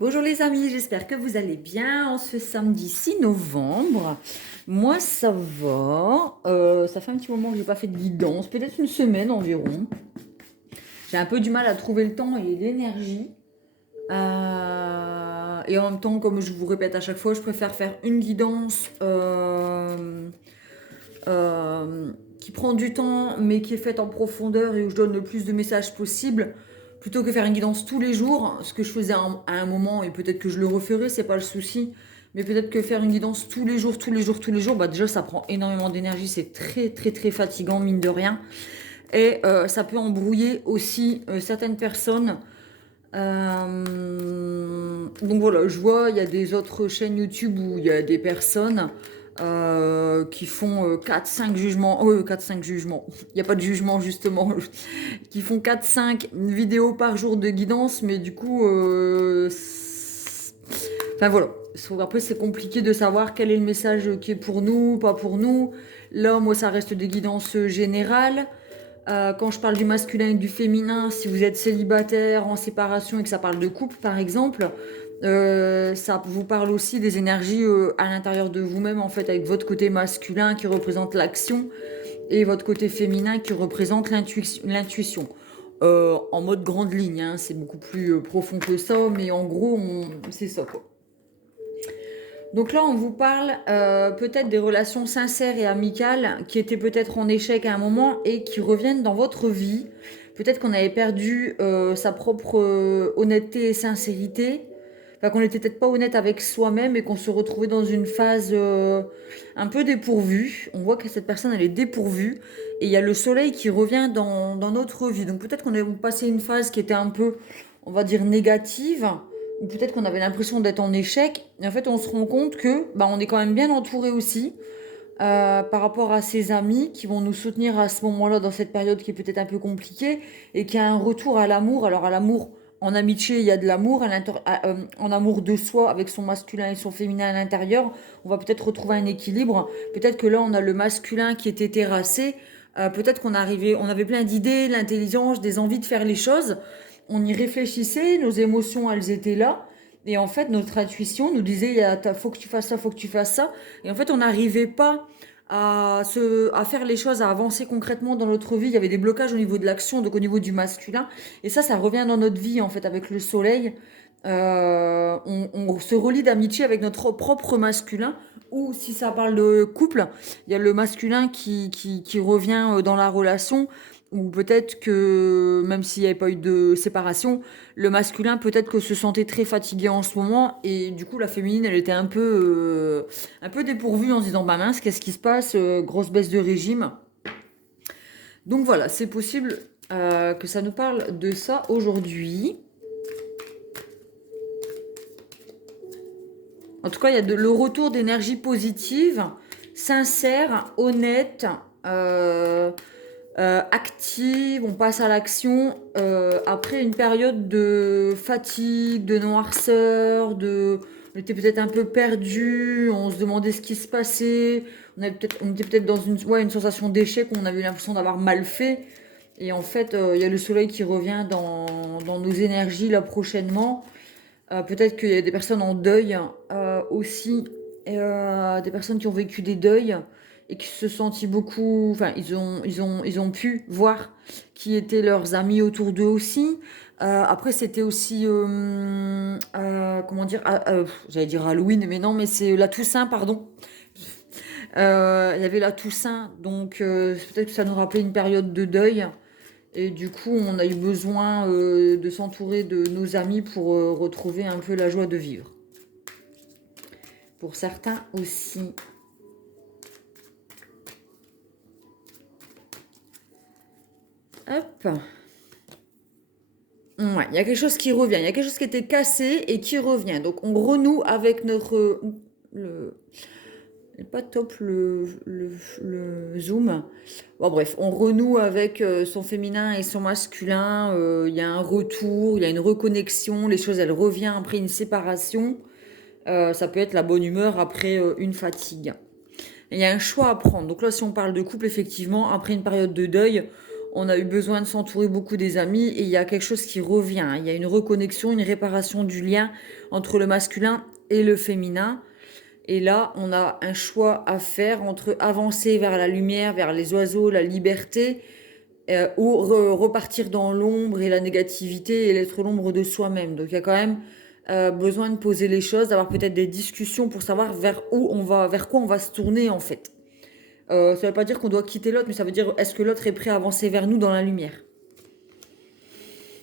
Bonjour les amis, j'espère que vous allez bien en ce samedi 6 novembre. Moi ça va, ça fait un petit moment que j'ai pas fait de guidance, peut-être une semaine environ. J'ai un peu du mal à trouver le temps et l'énergie. Et en même temps, comme je vous répète à chaque fois, je préfère faire une guidance qui prend du temps mais qui est faite en profondeur et où je donne le plus de messages possible plutôt que faire une guidance tous les jours, ce que je faisais à un moment et peut-être que je le referai, c'est pas le souci. Mais peut-être que faire une guidance tous les jours, tous les jours, tous les jours, bah déjà ça prend énormément d'énergie, c'est très très très fatigant mine de rien. Et ça peut embrouiller aussi certaines personnes. Donc voilà, je vois, il y a des autres chaînes YouTube où il y a des personnes qui font 4-5 jugements. 4-5 jugements. Il n'y a pas de jugement justement. Qui font 4-5 vidéos par jour de guidance, mais du coup, enfin voilà. Après, c'est compliqué de savoir quel est le message qui est pour nous, pas pour nous. Là, moi, ça reste des guidances générales. Quand je parle du masculin et du féminin, si vous êtes célibataire, en séparation et que ça parle de couple par exemple, ça vous parle aussi des énergies à l'intérieur de vous-même en fait, avec votre côté masculin qui représente l'action et votre côté féminin qui représente l'intuition. En mode grande ligne, hein, c'est beaucoup plus profond que ça, mais en gros, c'est ça quoi. Donc là, on vous parle peut-être des relations sincères et amicales qui étaient peut-être en échec à un moment et qui reviennent dans votre vie. Peut-être qu'on avait perdu sa propre honnêteté et sincérité. Enfin, qu'on n'était peut-être pas honnête avec soi-même et qu'on se retrouvait dans une phase un peu dépourvue. On voit que cette personne, elle est dépourvue. Et il y a le soleil qui revient dans notre vie. Donc peut-être qu'on a passé une phase qui était un peu, on va dire, négative ou peut-être qu'on avait l'impression d'être en échec. Et en fait, on se rend compte que bah, on est quand même bien entouré aussi par rapport à ses amis qui vont nous soutenir à ce moment-là, dans cette période qui est peut-être un peu compliquée, et qui a un retour à l'amour. Alors à l'amour, en amitié, il y a de l'amour, en amour de soi, avec son masculin et son féminin à l'intérieur, on va peut-être retrouver un équilibre. Peut-être que là, on a le masculin qui était terrassé. Peut-être on avait plein d'idées, l'intelligence, des envies de faire les choses. On y réfléchissait, nos émotions, elles étaient là. Et en fait, notre intuition nous disait, faut que tu fasses ça, faut que tu fasses ça. Et en fait, on n'arrivait pas à faire les choses, à avancer concrètement dans notre vie. Il y avait des blocages au niveau de l'action, donc au niveau du masculin. Et ça revient dans notre vie, en fait, avec le soleil. On se relie d'amitié avec notre propre masculin. Ou si ça parle de couple, il y a le masculin qui revient dans la relation. Ou peut-être que, même s'il n'y avait pas eu de séparation, le masculin peut-être que se sentait très fatigué en ce moment. Et du coup, la féminine, elle était un peu dépourvue en se disant, bah mince, qu'est-ce qui se passe? Grosse baisse de régime. Donc voilà, c'est possible que ça nous parle de ça aujourd'hui. En tout cas, il y a le retour d'énergie positive, sincère, honnête, active, on passe à l'action après une période de fatigue, de noirceur, on était peut-être un peu perdu, on se demandait ce qui se passait, on était peut-être dans une sensation d'échec, on avait l'impression d'avoir mal fait. Et en fait, il y a le soleil qui revient dans nos énergies là prochainement. Peut-être qu'il y a des personnes en deuil aussi, des personnes qui ont vécu des deuils et qui se sont sentis beaucoup. Enfin, ils ont pu voir qui étaient leurs amis autour d'eux aussi. Après, c'était aussi, comment dire, j'allais dire Halloween, mais non, mais c'est la Toussaint, pardon. Il y avait la Toussaint, donc peut-être que ça nous rappelait une période de deuil. Et du coup, on a eu besoin de s'entourer de nos amis pour retrouver un peu la joie de vivre. Pour certains aussi. Hop. Ouais, il y a quelque chose qui revient. Il y a quelque chose qui était cassé et qui revient. Donc, on renoue avec notre... Le, pas top le zoom. Bon, bref, on renoue avec son féminin et son masculin. Il y a un retour, il y a une reconnexion. Les choses, elles reviennent après une séparation. Ça peut être la bonne humeur après une fatigue. Il y a un choix à prendre. Donc là, si on parle de couple, effectivement, après une période de deuil, On a eu besoin de s'entourer beaucoup des amis et il y a quelque chose qui revient. Il y a une reconnexion, une réparation du lien entre le masculin et le féminin. Et là, on a un choix à faire entre avancer vers la lumière, vers les oiseaux, la liberté, ou repartir dans l'ombre et la négativité et l'être l'ombre de soi-même. Donc il y a quand même besoin de poser les choses, d'avoir peut-être des discussions pour savoir vers où on va, vers quoi on va se tourner en fait. Ça ne veut pas dire qu'on doit quitter l'autre, mais ça veut dire est-ce que l'autre est prêt à avancer vers nous dans la lumière.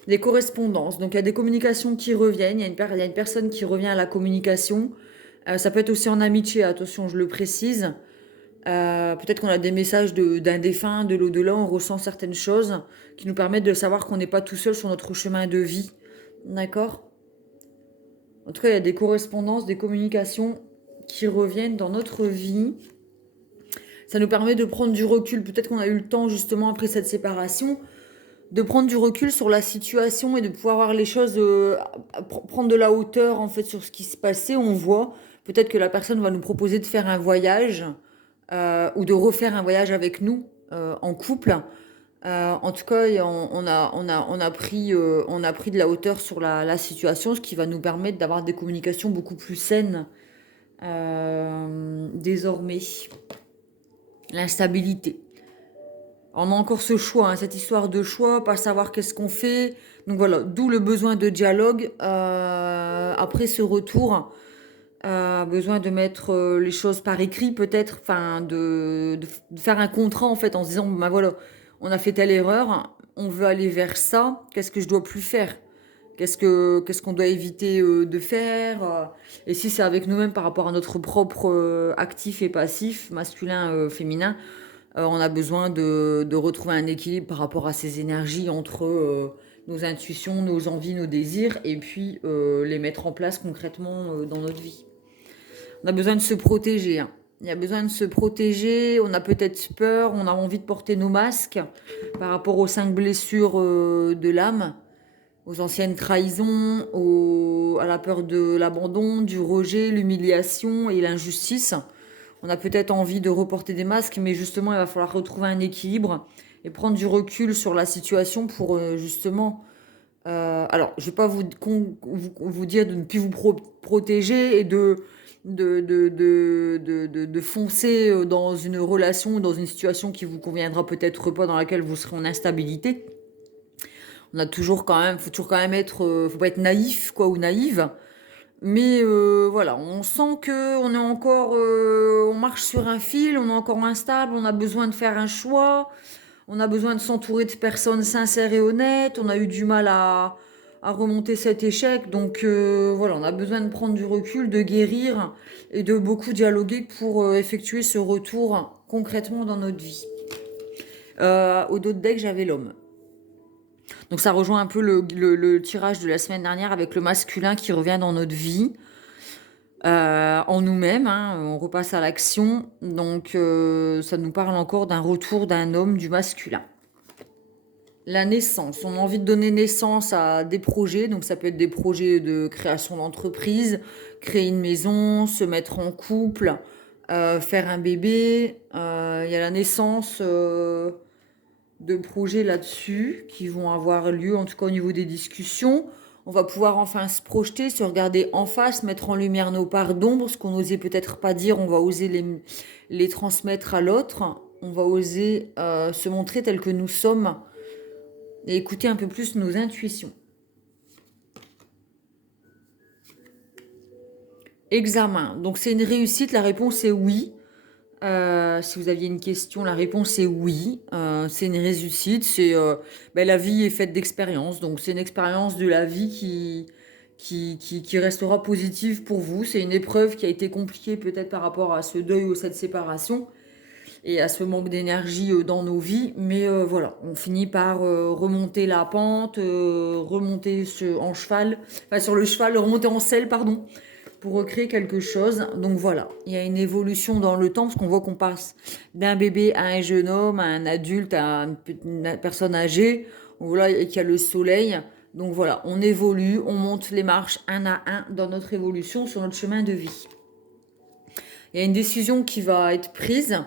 Les correspondances. Donc il y a des communications qui reviennent, il y a une personne qui revient à la communication. Ça peut être aussi en amitié, attention, je le précise. Peut-être qu'on a des messages d'un défunt, de l'au-delà, on ressent certaines choses qui nous permettent de savoir qu'on n'est pas tout seul sur notre chemin de vie. D'accord? En tout cas, il y a des correspondances, des communications qui reviennent dans notre vie. Ça nous permet de prendre du recul. Peut-être qu'on a eu le temps, justement, après cette séparation, de prendre du recul sur la situation et de pouvoir voir les choses, prendre de la hauteur, en fait, sur ce qui se passait. On voit, peut-être que la personne va nous proposer de faire un voyage ou de refaire un voyage avec nous en couple. En tout cas, on a pris de la hauteur sur la situation, ce qui va nous permettre d'avoir des communications beaucoup plus saines désormais. L'instabilité. On a encore ce choix, hein, cette histoire de choix, pas savoir qu'est-ce qu'on fait. Donc voilà, d'où le besoin de dialogue. Après ce retour, besoin de mettre les choses par écrit peut-être, enfin de faire un contrat en fait en se disant, ben voilà, on a fait telle erreur, on veut aller vers ça, qu'est-ce que je dois plus faire? Qu'est-ce qu'on doit éviter de faire? Et si c'est avec nous-mêmes par rapport à notre propre actif et passif, masculin, féminin, on a besoin de retrouver un équilibre par rapport à ces énergies entre nos intuitions, nos envies, nos désirs, et puis les mettre en place concrètement dans notre vie. On a besoin de se protéger, hein. Il y a besoin de se protéger, on a peut-être peur, on a envie de porter nos masques par rapport aux 5 blessures de l'âme, aux anciennes trahisons, à la peur de l'abandon, du rejet, l'humiliation et l'injustice. On a peut-être envie de reporter des masques, mais justement, il va falloir retrouver un équilibre et prendre du recul sur la situation pour justement... alors, je ne vais pas vous dire de ne plus vous protéger et de foncer dans une relation ou dans une situation qui vous conviendra peut-être pas, dans laquelle vous serez en instabilité. On a toujours quand même, faut toujours quand même être, faut pas être naïf quoi ou naïve. Mais voilà, on sent que on est encore, on marche sur un fil, on est encore instable, on a besoin de faire un choix, on a besoin de s'entourer de personnes sincères et honnêtes. On a eu du mal à remonter cet échec, donc voilà, on a besoin de prendre du recul, de guérir et de beaucoup dialoguer pour effectuer ce retour concrètement dans notre vie. Au dos de deck, j'avais l'homme. Donc ça rejoint un peu le tirage de la semaine dernière avec le masculin qui revient dans notre vie, en nous-mêmes, hein, on repasse à l'action. Donc ça nous parle encore d'un retour d'un homme, du masculin. La naissance, on a envie de donner naissance à des projets, donc ça peut être des projets de création d'entreprise, créer une maison, se mettre en couple, faire un bébé. Il y a la naissance de projets là-dessus qui vont avoir lieu, en tout cas au niveau des discussions. On va pouvoir enfin se projeter, se regarder en face, mettre en lumière nos parts d'ombre, ce qu'on n'osait peut-être pas dire, on va oser les transmettre à l'autre. On va oser se montrer tel que nous sommes et écouter un peu plus nos intuitions. Examen. Donc c'est une réussite, la réponse est oui. Si vous aviez une question, la réponse est oui. C'est une réussite. La vie est faite d'expériences. Donc c'est une expérience de la vie qui restera positive pour vous. C'est une épreuve qui a été compliquée peut-être par rapport à ce deuil ou cette séparation et à ce manque d'énergie dans nos vies. Mais voilà, on finit par remonter la pente, remonter sur le cheval, remonter en selle, pardon, pour recréer quelque chose. Donc voilà, il y a une évolution dans le temps, parce qu'on voit qu'on passe d'un bébé à un jeune homme, à un adulte, à une personne âgée. Voilà, et qu'il y a le soleil. Donc voilà, on évolue, on monte les marches un à un dans notre évolution sur notre chemin de vie. Il y a une décision qui va être prise.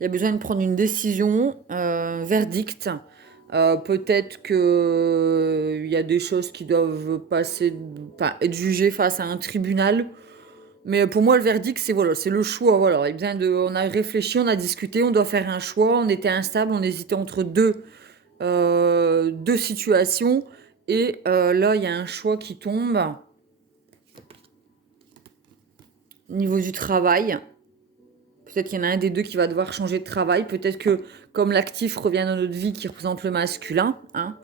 Il y a besoin de prendre une décision, verdict, Peut-être que il y a des choses qui doivent passer, enfin, être jugées face à un tribunal. Mais pour moi, le verdict, c'est voilà, c'est le choix. Voilà, et bien on a réfléchi, on a discuté, on doit faire un choix. On était instable, on hésitait entre deux situations. Et là, il y a un choix qui tombe au niveau du travail. Peut-être qu'il y en a un des deux qui va devoir changer de travail. Peut-être que comme l'actif revient dans notre vie qui représente le masculin, hein,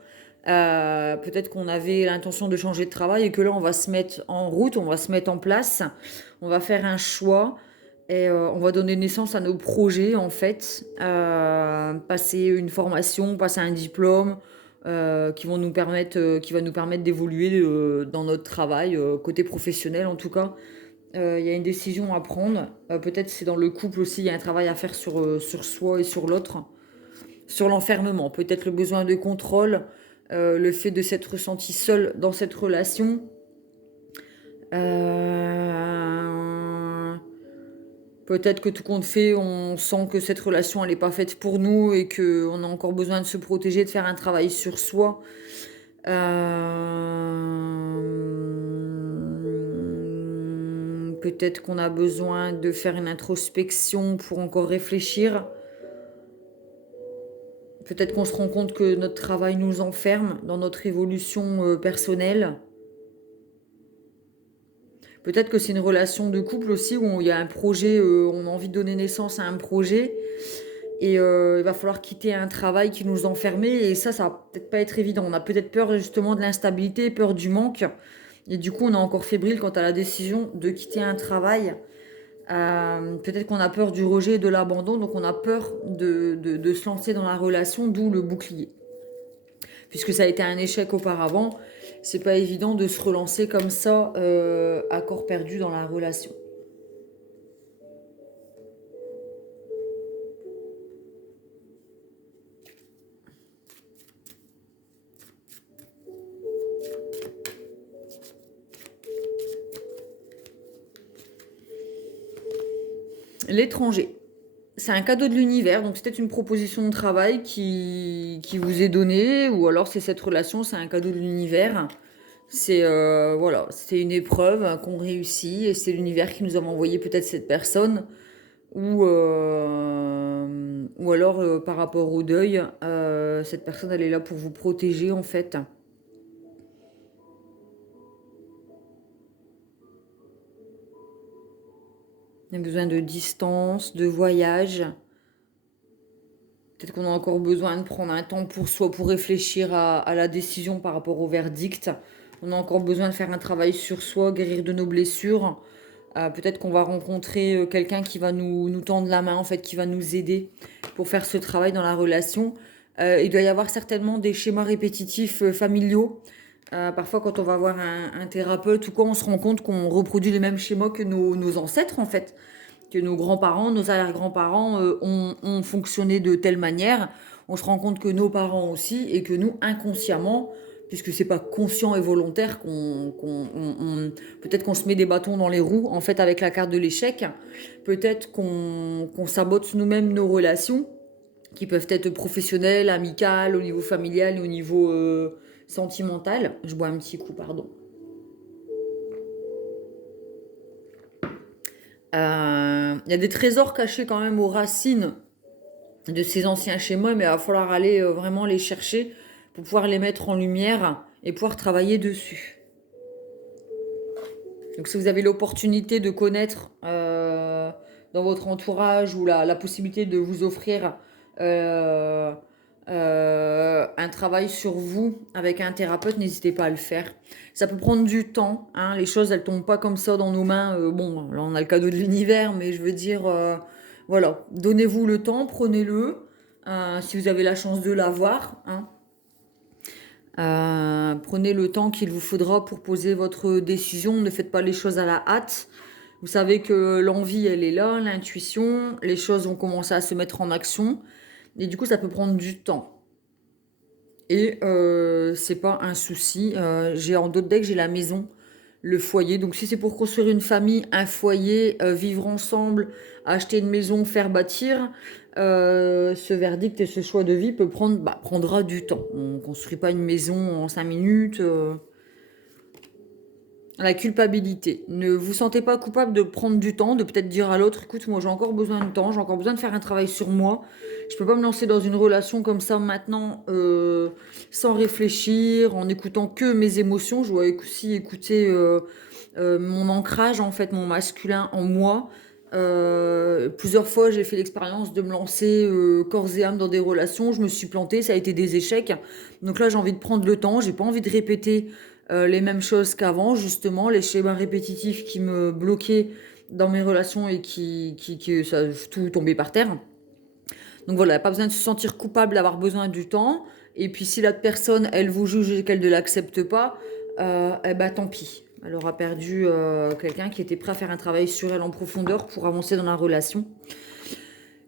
peut-être qu'on avait l'intention de changer de travail et que là, on va se mettre en route, on va se mettre en place, on va faire un choix et on va donner naissance à nos projets, en fait. Passer une formation, passer un diplôme qui va nous permettre d'évoluer dans notre travail, côté professionnel en tout cas. Il y a une décision à prendre. Peut-être c'est dans le couple aussi, il y a un travail à faire sur soi et sur l'autre. Sur l'enfermement, peut-être le besoin de contrôle, le fait de s'être ressenti seul dans cette relation. Euh, Peut-être que tout compte fait, on sent que cette relation elle n'est pas faite pour nous et qu'on a encore besoin de se protéger, de faire un travail sur soi. Peut-être qu'on a besoin de faire une introspection pour encore réfléchir. Peut-être qu'on se rend compte que notre travail nous enferme dans notre évolution personnelle. Peut-être que c'est une relation de couple aussi où il y a un projet, on a envie de donner naissance à un projet et il va falloir quitter un travail qui nous enfermait et ça va peut-être pas être évident. On a peut-être peur justement de l'instabilité, peur du manque et du coup on est encore fébrile quant à la décision de quitter un travail. Peut-être qu'on a peur du rejet et de l'abandon, donc on a peur de se lancer dans la relation, d'où le bouclier. Puisque ça a été un échec auparavant, c'est pas évident de se relancer comme ça à corps perdu dans la relation. L'étranger. C'est un cadeau de l'univers, donc c'est peut-être une proposition de travail qui vous est donnée, ou alors c'est cette relation, c'est un cadeau de l'univers. C'est voilà, c'est une épreuve qu'on réussit et c'est l'univers qui nous a envoyé peut-être cette personne ou alors par rapport au deuil, cette personne elle est là pour vous protéger en fait. Il y a besoin de distance, de voyage. Peut-être qu'on a encore besoin de prendre un temps pour soi, pour réfléchir à la décision par rapport au verdict. On a encore besoin de faire un travail sur soi, guérir de nos blessures. Peut-être qu'on va rencontrer quelqu'un qui va nous tendre la main, en fait, qui va nous aider pour faire ce travail dans la relation. Il doit y avoir certainement des schémas répétitifs familiaux. Parfois, quand on va voir un thérapeute ou quoi, on se rend compte qu'on reproduit les mêmes schémas que nos ancêtres, en fait. Que nos grands-parents, nos arrière-grands-parents ont fonctionné de telle manière. On se rend compte que nos parents aussi et que nous, inconsciemment, puisque c'est pas conscient et volontaire peut-être qu'on se met des bâtons dans les roues en fait avec la carte de l'échec, peut-être qu'on sabote nous-mêmes nos relations qui peuvent être professionnelles, amicales, au niveau familial et au niveau sentimental. Je bois un petit coup, pardon. Il y a des trésors cachés quand même aux racines de ces anciens schémas, mais il va falloir aller vraiment les chercher pour pouvoir les mettre en lumière et pouvoir travailler dessus. Donc si vous avez l'opportunité de connaître dans votre entourage ou la possibilité de vous offrir euh, un travail sur vous avec un thérapeute, n'hésitez pas à le faire. Ça peut prendre du temps, hein, les choses elles tombent pas comme ça dans nos mains. Bon, là on a le cadeau de l'univers, mais je veux dire, voilà, donnez-vous le temps, prenez-le, si vous avez la chance de l'avoir, hein. Prenez le temps qu'il vous faudra pour poser votre décision. Ne faites pas les choses à la hâte. Vous savez que l'envie, elle est là, l'intuition. Les choses vont commencer à se mettre en action. Et du coup, ça peut prendre du temps. Et c'est pas un souci. J'ai en d'autres decks, j'ai la maison. le foyer. Donc si c'est pour construire une famille, un foyer, vivre ensemble, acheter une maison, faire bâtir, ce verdict et ce choix de vie prendra du temps. On ne construit pas une maison en 5 minutes. La culpabilité. Ne vous sentez pas coupable de prendre du temps, de peut-être dire à l'autre, écoute, moi j'ai encore besoin de temps, j'ai encore besoin de faire un travail sur moi. Je peux pas me lancer dans une relation comme ça maintenant, sans réfléchir, en écoutant que mes émotions. Je dois aussi écouter mon ancrage, en fait, mon masculin en moi. Plusieurs fois, j'ai fait l'expérience de me lancer corps et âme dans des relations. Je me suis plantée, ça a été des échecs. Donc là, j'ai envie de prendre le temps. J'ai pas envie de répéter les mêmes choses qu'avant, justement, les schémas répétitifs qui me bloquaient dans mes relations et qui ça tout tombait par terre. Donc voilà, pas besoin de se sentir coupable d'avoir besoin du temps. Et puis si la personne, elle vous juge et qu'elle ne l'accepte pas, eh ben tant pis. Elle aura perdu quelqu'un qui était prêt à faire un travail sur elle en profondeur pour avancer dans la relation.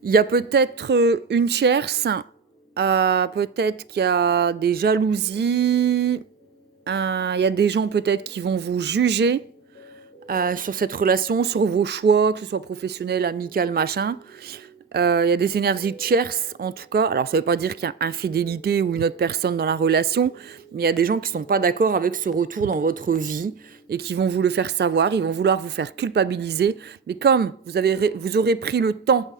Il y a peut-être une tierce, peut-être qu'il y a des jalousies, il y a des gens peut-être qui vont vous juger sur cette relation, sur vos choix, que ce soit professionnel, amical, machin. Il y a des énergies tierces, en tout cas. Alors, ça ne veut pas dire qu'il y a infidélité ou une autre personne dans la relation, mais il y a des gens qui ne sont pas d'accord avec ce retour dans votre vie et qui vont vous le faire savoir. Ils vont vouloir vous faire culpabiliser. Mais comme vous aurez pris le temps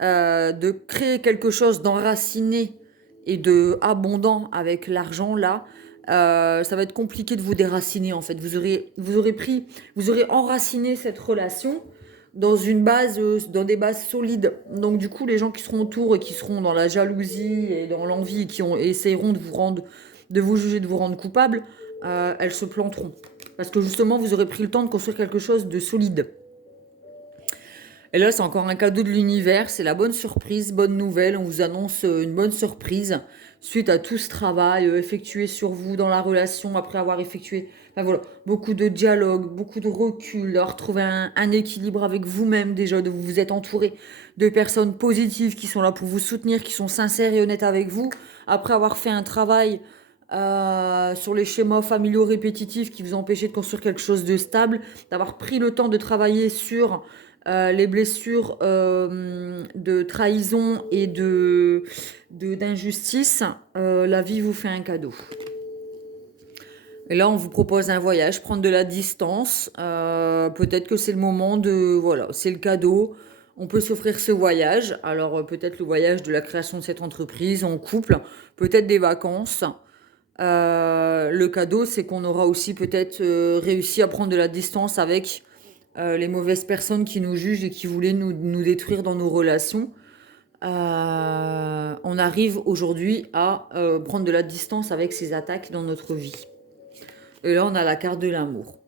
de créer quelque chose d'enraciné et de abondant avec l'argent, là, ça va être compliqué de vous déraciner, en fait. Vous aurez enraciné cette relation dans dans des bases solides. Donc du coup, les gens qui seront autour et qui seront dans la jalousie et dans l'envie et essayeront de vous juger, de vous rendre coupable, elles se planteront. Parce que justement, vous aurez pris le temps de construire quelque chose de solide. Et là, c'est encore un cadeau de l'univers, c'est la bonne surprise, bonne nouvelle. On vous annonce une bonne surprise suite à tout ce travail effectué sur vous dans la relation après avoir effectué voilà, beaucoup de dialogue, beaucoup de recul, de retrouver un équilibre avec vous-même déjà, de vous êtes entouré de personnes positives qui sont là pour vous soutenir, qui sont sincères et honnêtes avec vous. Après avoir fait un travail sur les schémas familiaux répétitifs qui vous empêchaient de construire quelque chose de stable, d'avoir pris le temps de travailler sur les blessures de trahison et d'injustice, la vie vous fait un cadeau. Et là, on vous propose un voyage, prendre de la distance. Peut-être que c'est le moment voilà, c'est le cadeau. On peut s'offrir ce voyage. Alors, peut-être le voyage de la création de cette entreprise en couple, peut-être des vacances. Le cadeau, c'est qu'on aura aussi peut-être réussi à prendre de la distance avec les mauvaises personnes qui nous jugent et qui voulaient nous détruire dans nos relations. On arrive aujourd'hui à prendre de la distance avec ces attaques dans notre vie. Et là, on a la carte de l'amour.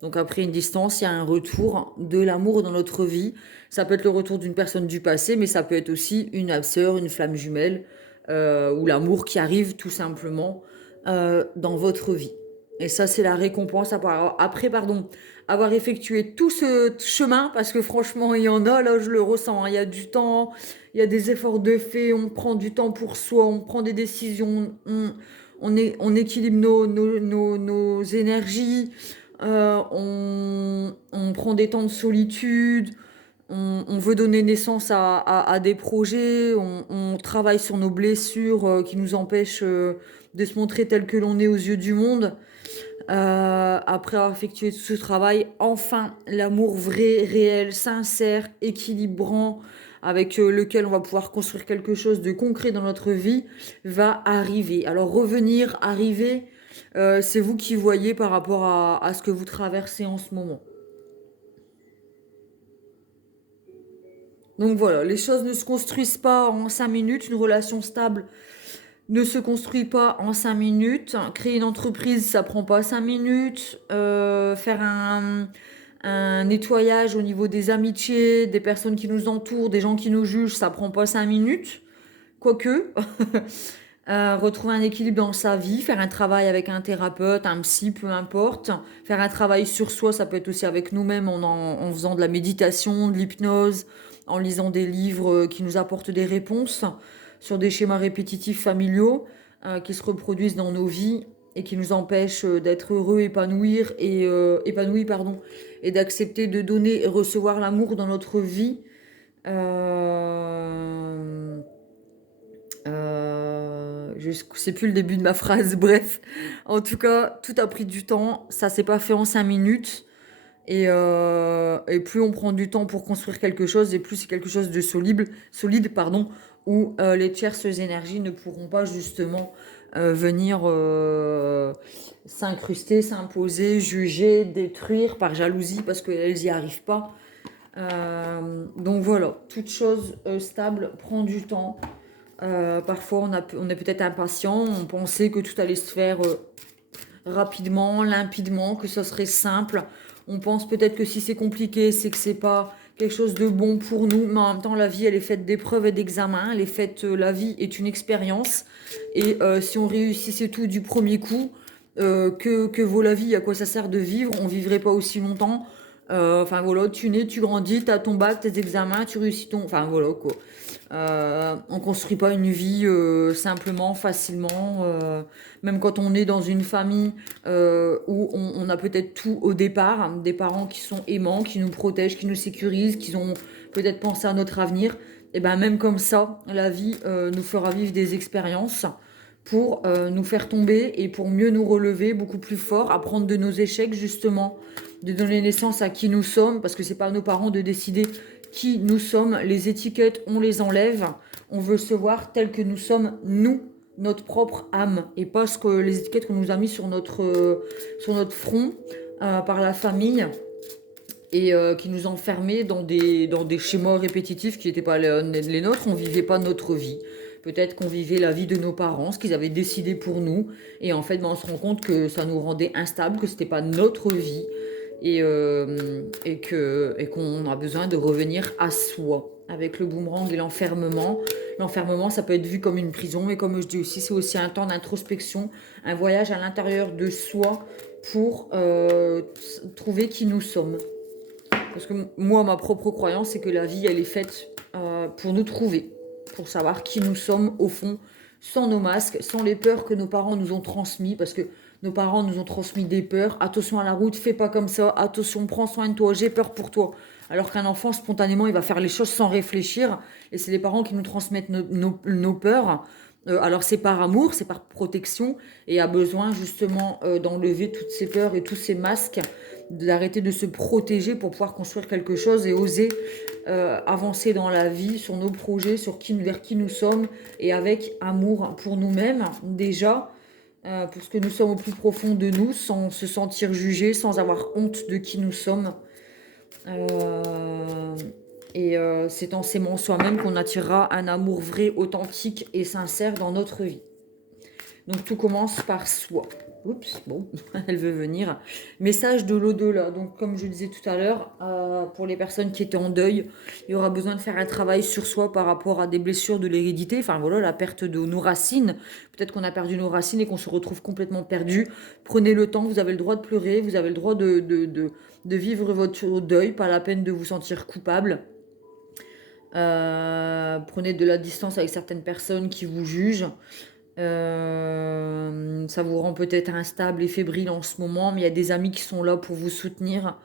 Donc après une distance, il y a un retour de l'amour dans notre vie. Ça peut être le retour d'une personne du passé, mais ça peut être aussi une âme sœur, une flamme jumelle, ou l'amour qui arrive tout simplement dans votre vie. Et ça, c'est la récompense après, avoir effectué tout ce chemin, parce que franchement, il y en a, là, je le ressens, hein, il y a du temps, il y a des efforts de fait, on prend du temps pour soi, on prend des décisions, on équilibre nos énergies, on prend des temps de solitude, on veut donner naissance à des projets, on travaille sur nos blessures qui nous empêchent de se montrer tel que l'on est aux yeux du monde. Après avoir effectué tout ce travail, enfin, l'amour vrai, réel, sincère, équilibrant, avec lequel on va pouvoir construire quelque chose de concret dans notre vie, va arriver. Alors arriver, c'est vous qui voyez par rapport à ce que vous traversez en ce moment. Donc voilà, les choses ne se construisent pas en 5 minutes, une relation stable ne se construit pas en 5 minutes. Créer une entreprise, ça prend pas 5 minutes. Faire un nettoyage au niveau des amitiés, des personnes qui nous entourent, des gens qui nous jugent, ça prend pas 5 minutes. Quoique, retrouver un équilibre dans sa vie, faire un travail avec un thérapeute, un psy, peu importe. Faire un travail sur soi, ça peut être aussi avec nous-mêmes en faisant de la méditation, de l'hypnose, en lisant des livres qui nous apportent des réponses sur des schémas répétitifs familiaux qui se reproduisent dans nos vies. et qui nous empêche d'être heureux, épanoui, pardon, et d'accepter de donner et recevoir l'amour dans notre vie. Je sais plus le début de ma phrase, bref. En tout cas, tout a pris du temps, ça s'est pas fait en 5 minutes. Et plus on prend du temps pour construire quelque chose, et plus c'est quelque chose de solide, pardon, où les tierces énergies ne pourront pas justement venir s'incruster, s'imposer, juger, détruire par jalousie parce qu'elles n'y arrivent pas. Donc voilà, toute chose stable prend du temps. Parfois on est peut-être impatient, on pensait que tout allait se faire rapidement, limpidement, que ça serait simple. On pense peut-être que si c'est compliqué, c'est que c'est pas quelque chose de bon pour nous, mais en même temps, la vie, elle est faite d'épreuves et d'examens. Elle est faite, la vie est une expérience. Et si on réussissait tout du premier coup, que vaut la vie, à quoi ça sert de vivre, on vivrait pas aussi longtemps. Enfin voilà, tu nais, tu grandis, tu as ton bac, tes examens, tu réussis ton... Enfin voilà quoi. On construit pas une vie simplement, facilement. Même quand on est dans une famille où on a peut-être tout au départ, hein, des parents qui sont aimants, qui nous protègent, qui nous sécurisent, qui ont peut-être pensé à notre avenir. Et ben même comme ça, la vie nous fera vivre des expériences pour nous faire tomber et pour mieux nous relever beaucoup plus fort, apprendre de nos échecs justement, de donner naissance à qui nous sommes, parce que c'est pas à nos parents de décider qui nous sommes. Les étiquettes, on les enlève. On veut se voir tel que nous sommes, nous, notre propre âme, et pas ce que les étiquettes qu'on nous a mis sur notre front par la famille et qui nous enfermaient dans des schémas répétitifs qui n'étaient pas les nôtres. On vivait pas notre vie. Peut-être qu'on vivait la vie de nos parents, ce qu'ils avaient décidé pour nous. Et en fait, ben, on se rend compte que ça nous rendait instables, que c'était pas notre vie et qu'on a besoin de revenir à soi avec le boomerang et l'enfermement. L'enfermement, ça peut être vu comme une prison, mais comme je dis aussi, c'est aussi un temps d'introspection, un voyage à l'intérieur de soi pour trouver qui nous sommes. Parce que moi, ma propre croyance, c'est que la vie, elle est faite pour nous trouver, pour savoir qui nous sommes au fond, sans nos masques, sans les peurs que nos parents nous ont transmis, parce que nos parents nous ont transmis des peurs. Attention à la route, fais pas comme ça. Attention, prends soin de toi, j'ai peur pour toi. Alors qu'un enfant, spontanément, il va faire les choses sans réfléchir. Et c'est les parents qui nous transmettent nos peurs. Alors c'est par amour, c'est par protection, et a besoin justement d'enlever toutes ces peurs et tous ces masques, d'arrêter de se protéger pour pouvoir construire quelque chose et oser avancer dans la vie, sur nos projets, vers qui nous sommes, et avec amour pour nous-mêmes déjà, pour ce que nous sommes au plus profond de nous, sans se sentir jugé, sans avoir honte de qui nous sommes. C'est en s'aimant soi-même qu'on attirera un amour vrai, authentique et sincère dans notre vie. Donc tout commence par soi. Oups, bon, elle veut venir. Message de l'au-delà. Donc comme je disais tout à l'heure, pour les personnes qui étaient en deuil, il y aura besoin de faire un travail sur soi par rapport à des blessures de l'hérédité. Enfin voilà, la perte de nos racines. Peut-être qu'on a perdu nos racines et qu'on se retrouve complètement perdu. Prenez le temps, vous avez le droit de pleurer, vous avez le droit de vivre votre deuil, pas la peine de vous sentir coupable. Prenez de la distance avec certaines personnes qui vous jugent. Ça vous rend peut-être instable et fébrile en ce moment, mais il y a des amis qui sont là pour vous soutenir.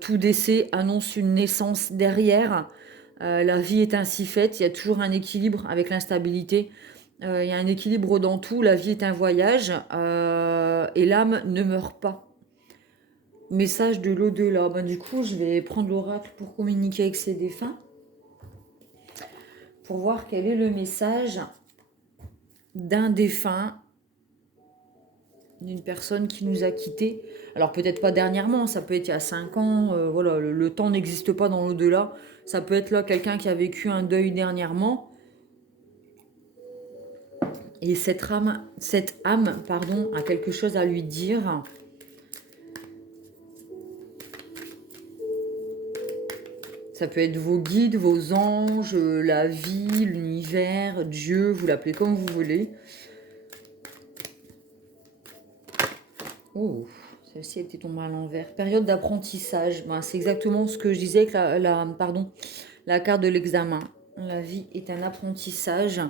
Tout décès annonce une naissance derrière. La vie est ainsi faite, il y a toujours un équilibre avec l'instabilité. Il y a un équilibre dans tout, la vie est un voyage et l'âme ne meurt pas. Message de l'au-delà. Ben, du coup, je vais prendre l'oracle pour communiquer avec ses défunts, pour voir quel est le message d'un défunt, d'une personne qui nous a quittés. Alors peut-être pas dernièrement, ça peut être il y a 5 ans, voilà, le temps n'existe pas dans l'au-delà. Ça peut être là quelqu'un qui a vécu un deuil dernièrement. Et cette âme, a quelque chose à lui dire. Ça peut être vos guides, vos anges, la vie, l'univers, Dieu, vous l'appelez comme vous voulez. Oh, celle-ci était tombée à l'envers. Période d'apprentissage. Ben, c'est exactement ce que je disais avec la carte de l'examen. La vie est un apprentissage.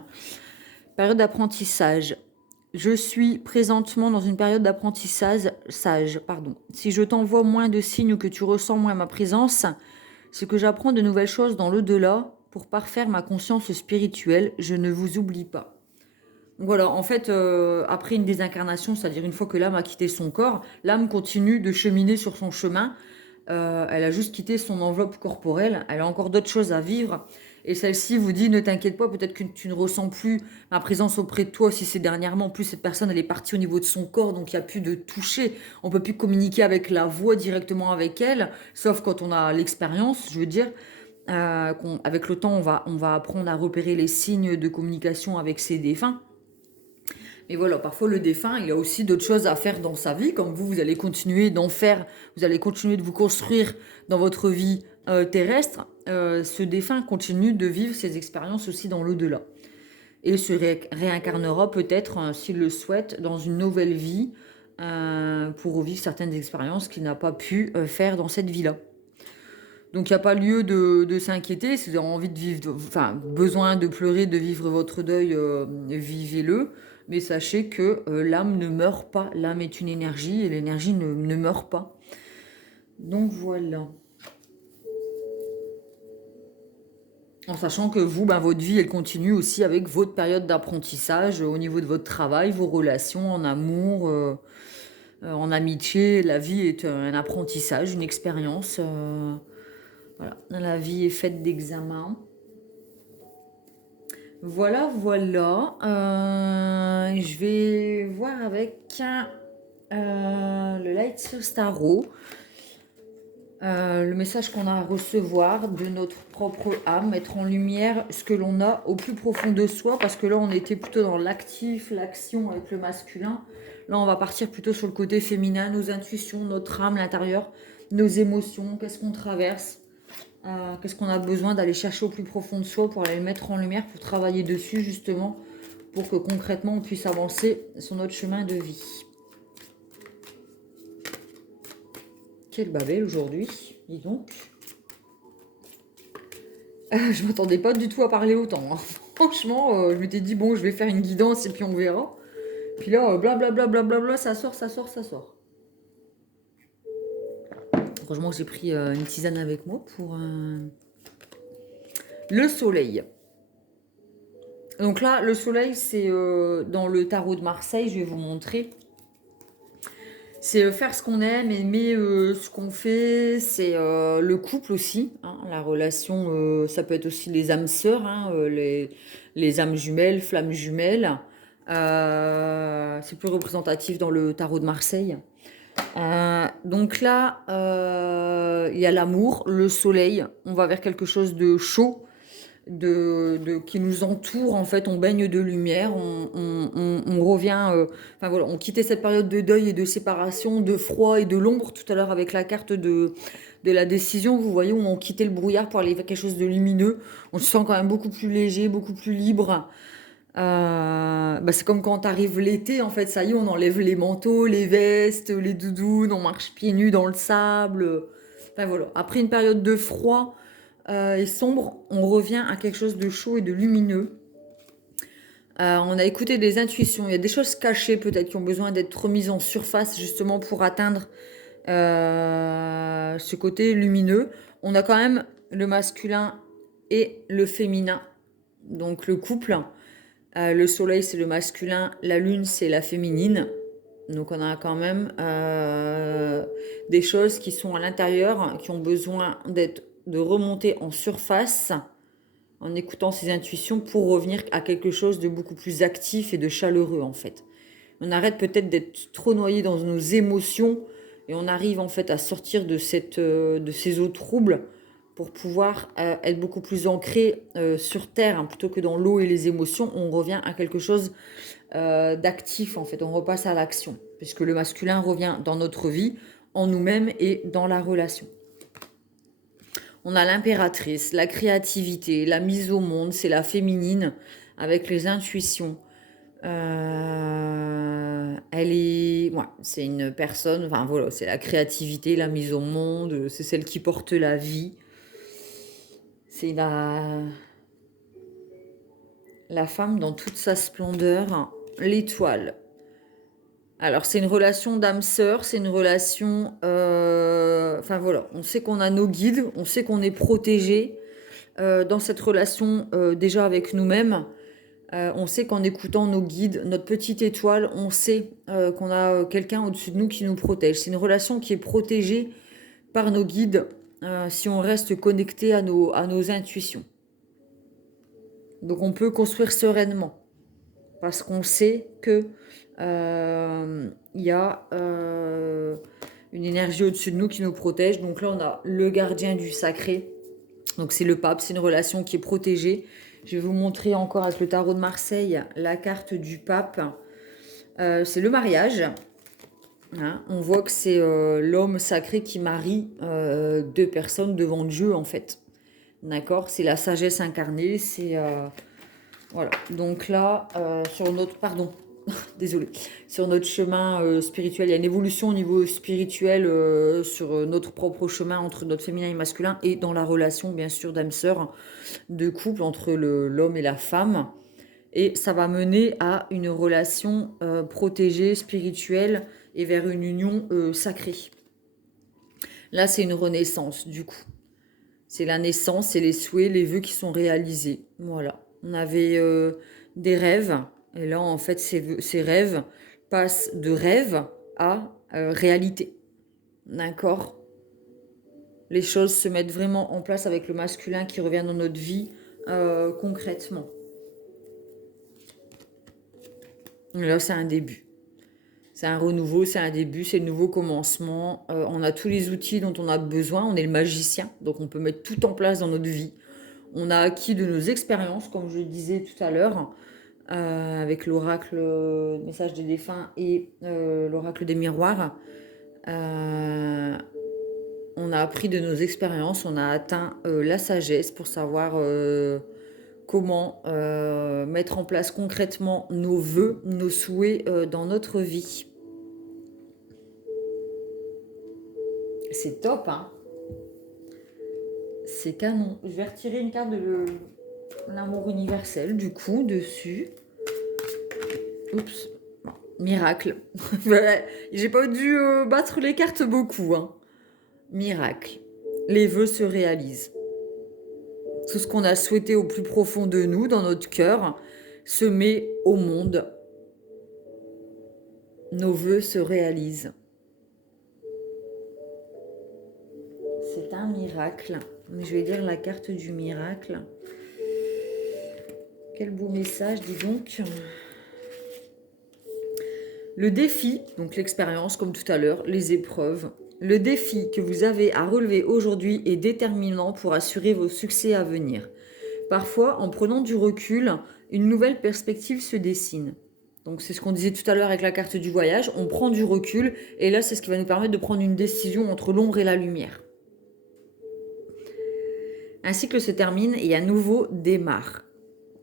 Période d'apprentissage. Je suis présentement dans une période d'apprentissage, pardon. Si je t'envoie moins de signes ou que tu ressens moins ma présence, c'est que j'apprends de nouvelles choses dans l'au-delà pour parfaire ma conscience spirituelle. Je ne vous oublie pas. Donc voilà, en fait, après une désincarnation, c'est-à-dire une fois que l'âme a quitté son corps, l'âme continue de cheminer sur son chemin. Elle a juste quitté son enveloppe corporelle. Elle a encore d'autres choses à vivre. Et celle-ci vous dit, ne t'inquiète pas, peut-être que tu ne ressens plus ma présence auprès de toi si c'est dernièrement. En plus, cette personne, elle est partie au niveau de son corps, donc il n'y a plus de toucher. On peut plus communiquer avec la voix directement avec elle, sauf quand on a l'expérience, je veux dire. Avec le temps, on va apprendre à repérer les signes de communication avec ses défunts. Mais voilà, parfois le défunt, il a aussi d'autres choses à faire dans sa vie, comme vous, vous allez continuer d'en faire, vous allez continuer de vous construire dans votre vie terrestre. Ce défunt continue de vivre ses expériences aussi dans l'au-delà. Et se réincarnera peut-être, s'il le souhaite, dans une nouvelle vie pour revivre certaines expériences qu'il n'a pas pu faire dans cette vie-là. Donc il n'y a pas lieu de s'inquiéter. Si vous avez envie de vivre, enfin besoin de pleurer, de vivre votre deuil, vivez-le. Mais sachez que l'âme ne meurt pas. L'âme est une énergie et l'énergie ne meurt pas. Donc voilà. En sachant que vous, ben, votre vie, elle continue aussi avec votre période d'apprentissage au niveau de votre travail, vos relations en amour, en amitié. La vie est un apprentissage, une expérience. Voilà. La vie est faite d'examens. Voilà, voilà. Je vais voir avec le Light Source Tarot. Le message qu'on a à recevoir de notre propre âme, mettre en lumière ce que l'on a au plus profond de soi, parce que là on était plutôt dans l'actif, l'action avec le masculin. Là on va partir plutôt sur le côté féminin, nos intuitions, notre âme, l'intérieur, nos émotions, qu'est-ce qu'on traverse, qu'est-ce qu'on a besoin d'aller chercher au plus profond de soi pour aller le mettre en lumière, pour travailler dessus justement, pour que concrètement on puisse avancer sur notre chemin de vie. Quelle babelle aujourd'hui, dis donc. Je m'attendais pas du tout à parler autant. Hein. Franchement, je m'étais dit, bon, je vais faire une guidance et puis on verra. Puis là, blablabla, bla, ça sort, ça sort, ça sort. Franchement, j'ai pris une tisane avec moi pour le soleil. Donc là, le soleil, c'est dans le tarot de Marseille, je vais vous montrer. C'est faire ce qu'on aime, aimer ce qu'on fait, c'est le couple aussi, hein, la relation, ça peut être aussi les âmes sœurs, hein, les âmes jumelles, flammes jumelles. C'est plus représentatif dans le tarot de Marseille. Donc là, il y a l'amour, le soleil, on va vers quelque chose de chaud, qui nous entoure, en fait, on baigne de lumière, on revient, enfin voilà, on quittait cette période de deuil et de séparation, de froid et de l'ombre, tout à l'heure avec la carte de la décision, vous voyez, où on quittait le brouillard pour aller vers quelque chose de lumineux, on se sent quand même beaucoup plus léger, beaucoup plus libre. C'est comme quand arrive l'été, en fait, ça y est, on enlève les manteaux, les vestes, les doudounes, on marche pieds nus dans le sable, enfin voilà, après une période de froid, et sombre, on revient à quelque chose de chaud et de lumineux. On a écouté des intuitions, il y a des choses cachées peut-être qui ont besoin d'être remises en surface justement pour atteindre ce côté lumineux. On a quand même le masculin et le féminin, donc le couple. Le soleil c'est le masculin, la lune c'est la féminine. Donc on a quand même des choses qui sont à l'intérieur, qui ont besoin de remonter en surface en écoutant ses intuitions pour revenir à quelque chose de beaucoup plus actif et de chaleureux en fait. On arrête peut-être d'être trop noyé dans nos émotions et on arrive en fait à sortir de ces eaux troubles pour pouvoir être beaucoup plus ancré sur terre, hein, plutôt que dans l'eau et les émotions. On revient à quelque chose d'actif en fait, on repasse à l'action puisque le masculin revient dans notre vie, en nous-mêmes et dans la relation. On a l'impératrice, la créativité, la mise au monde, c'est la féminine avec les intuitions. C'est une personne, enfin voilà, c'est la créativité, la mise au monde, c'est celle qui porte la vie. C'est la femme dans toute sa splendeur. l'étoile. Alors, c'est une relation d'âme sœur, c'est une relation... Enfin, voilà, on sait qu'on a nos guides, on sait qu'on est protégé dans cette relation déjà avec nous-mêmes. On sait qu'en écoutant nos guides, notre petite étoile, on sait qu'on a quelqu'un au-dessus de nous qui nous protège. C'est une relation qui est protégée par nos guides si on reste connecté à nos intuitions. Donc on peut construire sereinement parce qu'on sait que y a une énergie au-dessus de nous qui nous protège. Donc là, on a le gardien du sacré. Donc c'est le pape, c'est une relation qui est protégée. Je vais vous montrer encore avec le tarot de Marseille la carte du pape. C'est le mariage. Hein, on voit que c'est l'homme sacré qui marie deux personnes devant Dieu en fait. D'accord? C'est la sagesse incarnée. C'est voilà. Donc là, sur notre... Pardon. Désolée. Sur notre chemin spirituel, il y a une évolution au niveau spirituel sur notre propre chemin entre notre féminin et masculin et dans la relation, bien sûr, d'âme sœur, de couple entre l'homme et la femme. Et ça va mener à une relation protégée, spirituelle et vers une union sacrée. Là, c'est une renaissance, du coup. C'est la naissance, c'est les souhaits, les vœux qui sont réalisés. Voilà. On avait des rêves. Et là, en fait, ces rêves passent de rêve à réalité. D'accord? Les choses se mettent vraiment en place avec le masculin qui revient dans notre vie concrètement. Et là, c'est un début. C'est un renouveau, c'est un début, c'est le nouveau commencement. On a tous les outils dont on a besoin. On est le magicien, donc on peut mettre tout en place dans notre vie. On a acquis de nos expériences, comme je le disais tout à l'heure. Avec l'oracle message des défunts et l'oracle des miroirs. On a appris de nos expériences, on a atteint la sagesse pour savoir comment mettre en place concrètement nos vœux, nos souhaits dans notre vie. C'est top, hein? C'est canon. Je vais retirer une carte de l'amour universel, du coup, dessus. Oups. Bon, miracle. J'ai pas dû battre les cartes beaucoup. Hein. Miracle. Les vœux se réalisent. Tout ce qu'on a souhaité au plus profond de nous, dans notre cœur, se met au monde. Nos vœux se réalisent. C'est un miracle. Je vais lire la carte du miracle. Quel beau message, dis donc. Le défi, donc l'expérience comme tout à l'heure, les épreuves. Le défi que vous avez à relever aujourd'hui est déterminant pour assurer vos succès à venir. Parfois, en prenant du recul, une nouvelle perspective se dessine. Donc c'est ce qu'on disait tout à l'heure avec la carte du voyage, on prend du recul et là c'est ce qui va nous permettre de prendre une décision entre l'ombre et la lumière. Un cycle se termine et un nouveau démarre.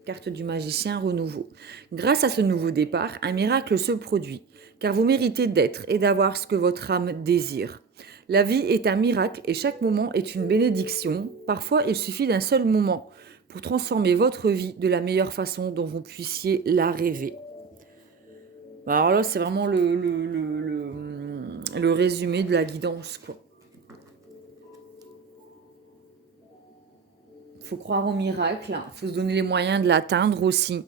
Carte du magicien, renouveau. Grâce à ce nouveau départ, un miracle se produit, car vous méritez d'être et d'avoir ce que votre âme désire. La vie est un miracle et chaque moment est une bénédiction. Parfois, il suffit d'un seul moment pour transformer votre vie de la meilleure façon dont vous puissiez la rêver. Alors là, c'est vraiment le résumé de la guidance, quoi. Il faut croire au miracle, il faut se donner les moyens de l'atteindre aussi.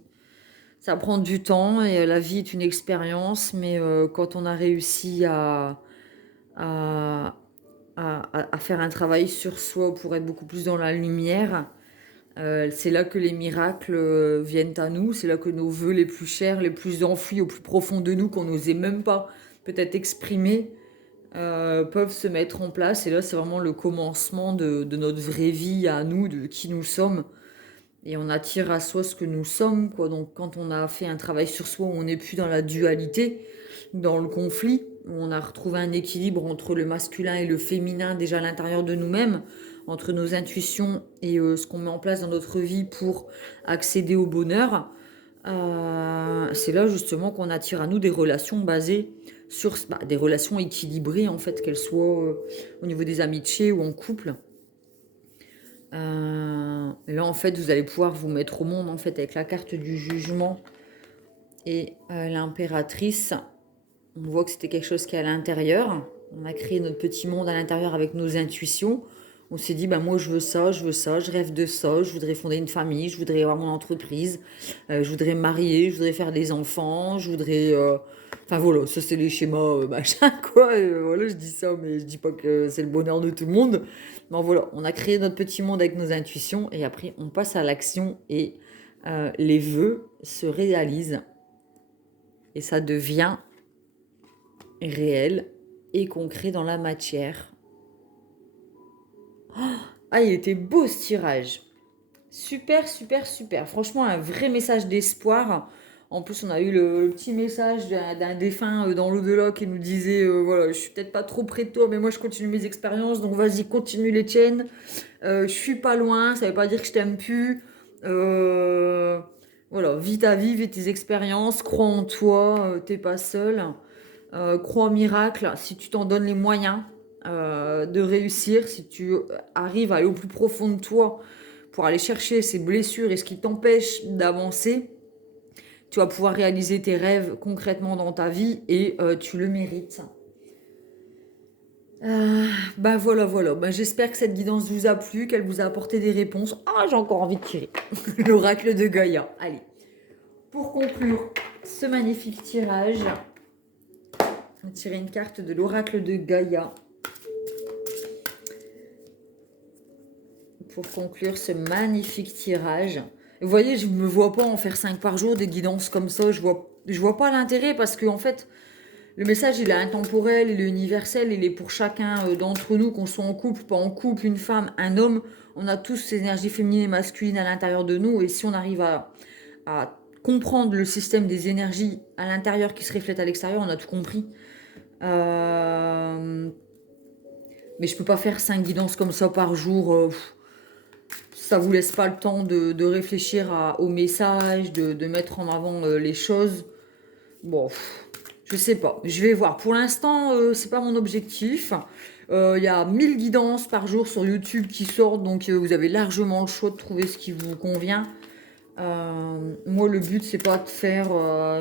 Ça prend du temps et la vie est une expérience, mais quand on a réussi à faire un travail sur soi pour être beaucoup plus dans la lumière, c'est là que les miracles viennent à nous, c'est là que nos vœux les plus chers, les plus enfouis au plus profond de nous, qu'on n'osait même pas peut-être exprimer, peuvent se mettre en place. Et là, c'est vraiment le commencement de notre vraie vie à nous, de qui nous sommes. Et on attire à soi ce que nous sommes, quoi. Donc, quand on a fait un travail sur soi, on n'est plus dans la dualité, dans le conflit, où on a retrouvé un équilibre entre le masculin et le féminin déjà à l'intérieur de nous-mêmes, entre nos intuitions et ce qu'on met en place dans notre vie pour accéder au bonheur. C'est là justement qu'on attire à nous des relations basées sur des relations équilibrées en fait, qu'elles soient au niveau des amitiés ou en couple. Et là en fait vous allez pouvoir vous mettre au monde en fait avec la carte du jugement Et l'impératrice, on voit que c'était quelque chose qui est à l'intérieur. On a créé notre petit monde à l'intérieur avec nos intuitions. On s'est dit, bah, moi je veux ça, je rêve de ça, je voudrais fonder une famille, je voudrais avoir mon entreprise, je voudrais me marier, je voudrais faire des enfants, je voudrais... Enfin voilà, ça c'est les schémas machin quoi. Voilà, je dis ça, mais je dis pas que c'est le bonheur de tout le monde. Mais voilà, on a créé notre petit monde avec nos intuitions et après on passe à l'action et les vœux se réalisent et ça devient réel et concret dans la matière. Ah, il était beau ce tirage. Super, super, super. Franchement, un vrai message d'espoir. En plus, on a eu le petit message d'un défunt dans l'au-delà qui nous disait voilà, je suis peut-être pas trop près de toi, mais moi je continue mes expériences, donc vas-y, continue les tiennes. Je suis pas loin, ça veut pas dire que je t'aime plus. Voilà, vis ta vie, vis tes expériences, crois en toi, t'es pas seul. Crois au miracle si tu t'en donnes les moyens de réussir, si tu arrives à aller au plus profond de toi pour aller chercher ces blessures et ce qui t'empêche d'avancer, tu vas pouvoir réaliser tes rêves concrètement dans ta vie et tu le mérites. Bah voilà, voilà. Bah, j'espère que cette guidance vous a plu, qu'elle vous a apporté des réponses. Ah, j'ai encore envie de tirer. L'oracle de Gaïa. Allez. Pour conclure ce magnifique tirage, on va tirer une carte de l'oracle de Gaïa. Pour conclure ce magnifique tirage. Vous voyez, je ne me vois pas en faire 5 par jour, des guidances comme ça. Je vois pas l'intérêt parce que en fait, le message, il est intemporel, il est universel, il est pour chacun d'entre nous, qu'on soit en couple, pas en couple, une femme, un homme. On a tous ces énergies féminines et masculines à l'intérieur de nous. Et si on arrive à comprendre le système des énergies à l'intérieur qui se reflètent à l'extérieur, on a tout compris. Mais je peux pas faire 5 guidances comme ça par jour. Ça vous laisse pas le temps de réfléchir au message, de mettre en avant les choses. Bon, je sais pas. Je vais voir. Pour l'instant, c'est pas mon objectif. Il y a 1000 guidances par jour sur YouTube qui sortent, donc vous avez largement le choix de trouver ce qui vous convient. Moi, le but, c'est pas de faire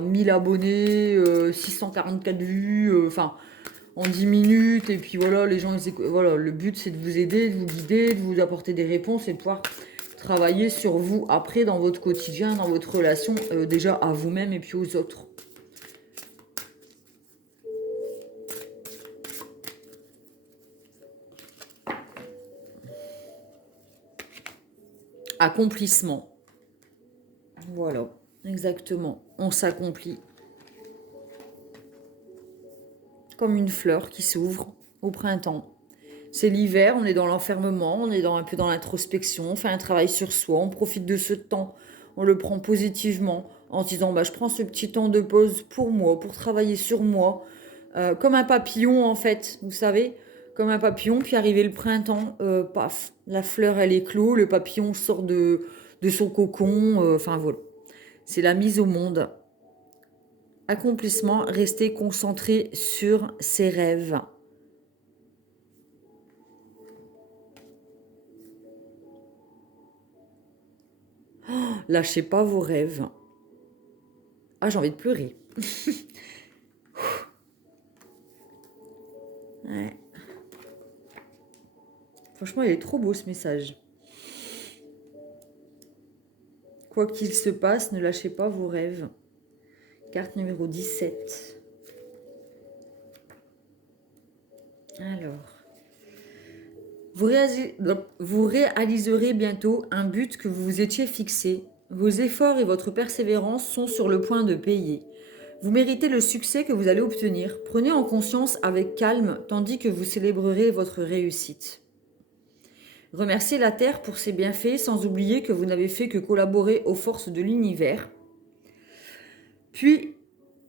1000 abonnés, 644 vues, enfin, en 10 minutes. Et puis voilà, les gens, voilà, le but, c'est de vous aider, de vous guider, de vous apporter des réponses et de pouvoir travailler sur vous après dans votre quotidien, dans votre relation, déjà à vous-même et puis aux autres. Accomplissement. Voilà, exactement. On s'accomplit. Comme une fleur qui s'ouvre au printemps. C'est l'hiver, on est dans l'enfermement, on est un peu dans l'introspection, on fait un travail sur soi, on profite de ce temps, on le prend positivement en se disant bah, je prends ce petit temps de pause pour moi, pour travailler sur moi, comme un papillon en fait, vous savez, comme un papillon, puis arrivé le printemps, paf, la fleur elle éclot, le papillon sort de son cocon, enfin voilà. C'est la mise au monde. Accomplissement, rester concentré sur ses rêves. Lâchez pas vos rêves. Ah, j'ai envie de pleurer. Ouais. Franchement, il est trop beau ce message. Quoi qu'il se passe, ne lâchez pas vos rêves. Carte numéro 17. Alors. Vous réaliserez bientôt un but que vous vous étiez fixé. Vos efforts et votre persévérance sont sur le point de payer. Vous méritez le succès que vous allez obtenir. Prenez en conscience avec calme tandis que vous célébrerez votre réussite. Remerciez la Terre pour ses bienfaits sans oublier que vous n'avez fait que collaborer aux forces de l'univers. Puis,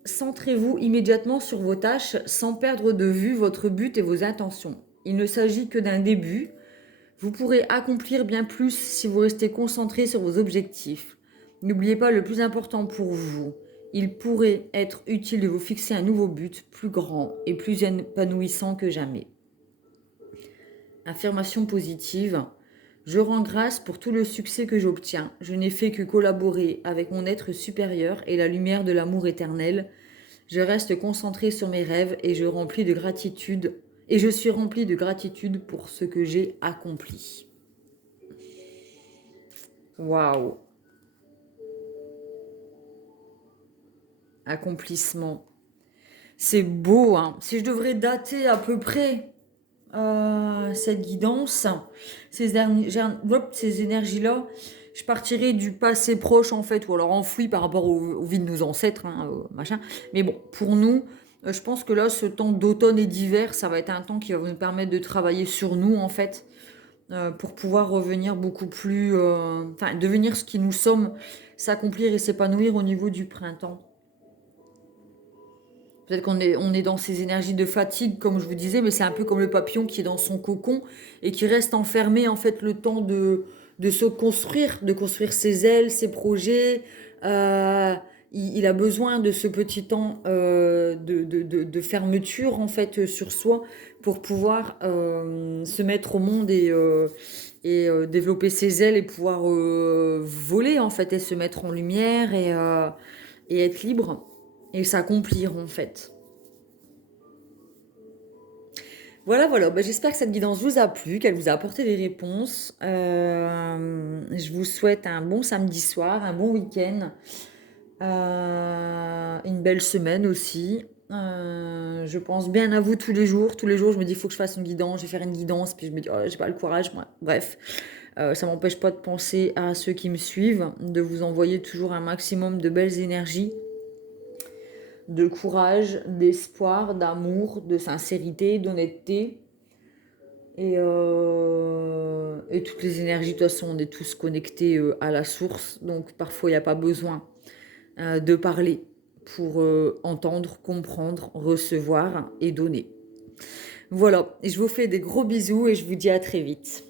centrez-vous immédiatement sur vos tâches sans perdre de vue votre but et vos intentions. Il ne s'agit que d'un début. Vous pourrez accomplir bien plus si vous restez concentré sur vos objectifs. N'oubliez pas le plus important pour vous. Il pourrait être utile de vous fixer un nouveau but plus grand et plus épanouissant que jamais. Affirmation positive. Je rends grâce pour tout le succès que j'obtiens. Je n'ai fait que collaborer avec mon être supérieur et la lumière de l'amour éternel. Je reste concentrée sur mes rêves et je suis remplie de gratitude pour ce que j'ai accompli. Waouh! Accomplissement. C'est beau, hein. Si je devrais dater à peu près cette guidance, ces énergies-là, je partirais du passé proche en fait, ou alors enfoui par rapport aux vies de nos ancêtres, hein, machin. Mais bon, pour nous, je pense que là, ce temps d'automne et d'hiver, ça va être un temps qui va nous permettre de travailler sur nous en fait, pour pouvoir revenir beaucoup plus, enfin, devenir ce qui nous sommes, s'accomplir et s'épanouir au niveau du printemps. Peut-être qu'on est dans ces énergies de fatigue, comme je vous disais, mais c'est un peu comme le papillon qui est dans son cocon et qui reste enfermé en fait le temps de se construire, de construire ses ailes, ses projets. Euh, il a besoin de ce petit temps de fermeture en fait sur soi pour pouvoir se mettre au monde et développer ses ailes et pouvoir voler en fait et se mettre en lumière et être libre et s'accomplir en fait. Voilà, voilà. Bah, j'espère que cette guidance vous a plu, qu'elle vous a apporté des réponses. Je vous souhaite un bon samedi soir, un bon week-end, une belle semaine aussi. Je pense bien à vous tous les jours. Tous les jours, je me dis, il faut que je fasse une guidance, je vais faire une guidance. Puis je me dis, oh, j'ai pas le courage. Bref, ça m'empêche pas de penser à ceux qui me suivent, de vous envoyer toujours un maximum de belles énergies, de courage, d'espoir, d'amour, de sincérité, d'honnêteté. Et toutes les énergies, de toute façon, on est tous connectés à la source. Donc parfois, il n'y a pas besoin de parler pour entendre, comprendre, recevoir et donner. Voilà, et je vous fais des gros bisous et je vous dis à très vite.